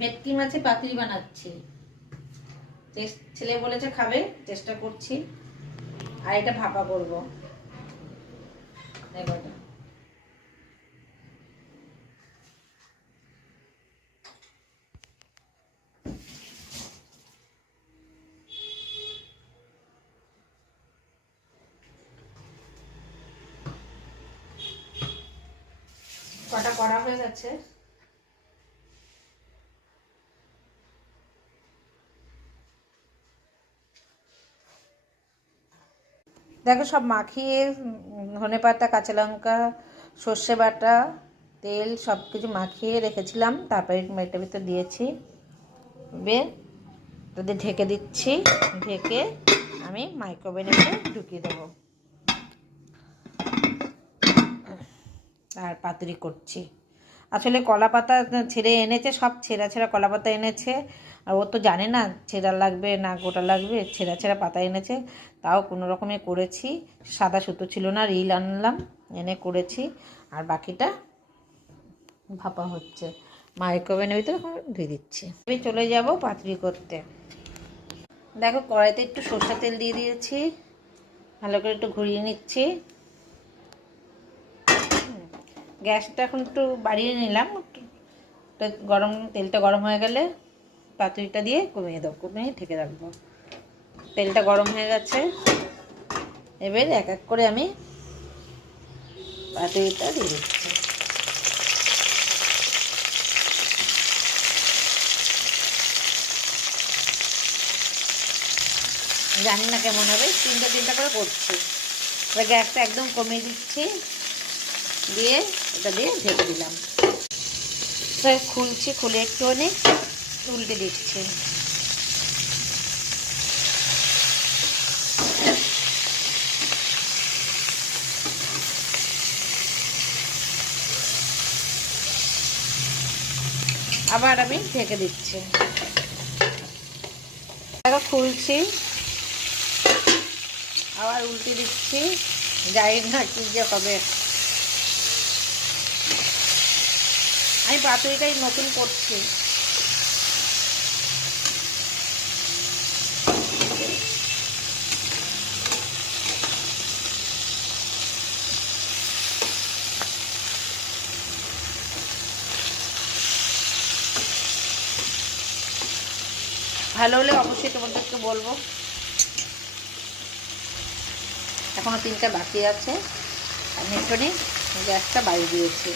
ভেটকি মাছে পাতুরি বানাচ্ছি। ছেলে বলেছে খাবে, চেষ্টা করছি। আর এটা ভাপা করব। কটা করা হয়ে গেছে। দেখো সব মাখিয়ে ধনেপাতা, কাঁচা লঙ্কা, সর্ষে বাটা, তেল সব কিছু মাখিয়ে রেখেছিলাম। তারপরে এটার ভিতর দিয়েছি। তাদের ঢেকে দিচ্ছি। ঢেকে আমি মাইক্রোওভেনে ঢুকিয়ে দেবো। আর পাতুরি করছি। আসলে কলা পাতা ছেড়ে এনেছে, সব ছেঁড়া ছেঁড়া কলা পাতা এনেছে। আর ও তো জানে না ছেঁড়া লাগবে না গোটা লাগবে, ছেঁড়া ছেঁড়া পাতা এনেছে। তাও কোনো রকমে করেছি। সাদা সুতো ছিল না, রিল আনলাম, এনে করেছি। আর বাকিটা ভাপা হচ্ছে। মাইক্রোওভেনের ভিতরে ধুয়ে দিচ্ছি। আমি চলে যাব পাতুরি করতে। দেখো কড়াইতে একটু সরষের তেল দিয়ে দিয়েছি। ভালো করে একটু ঘুরিয়ে নিচ্ছি। গ্যাসটা এখন একটু বাড়িয়ে নিলাম। তেলটা গরম হয়ে গেলে পাতুরিটা দিয়ে কমিয়ে দেবো, কমিয়ে ঢেকে রাখবো। তেলটা গরম হয়ে গেছে। এবার এক এক করে আমি পাতুরিটা দিয়ে দিচ্ছি। জানি না কেমন হবে, তিনটা করে করছি। এবার গ্যাসটা একদম কমিয়ে দিচ্ছি, দিয়ে এটা দিয়ে ঢেকে দিলাম। খুলছি, খুলে একটু অনেক উল্টে দিচ্ছি। আবার আমি ঢেকে দিচ্ছি। দেখো খুলছি, আবার উল্টে দিচ্ছি। জানি না কি যে হবে। আমি পাতুরিটাই নতুন করছি। ভালো হলে অবশ্যই তোমাদেরকে বলবো। এখনো 3টা বাকি আছে। আমি একটু গ্যাসটা বাড়িয়ে দিয়েছি।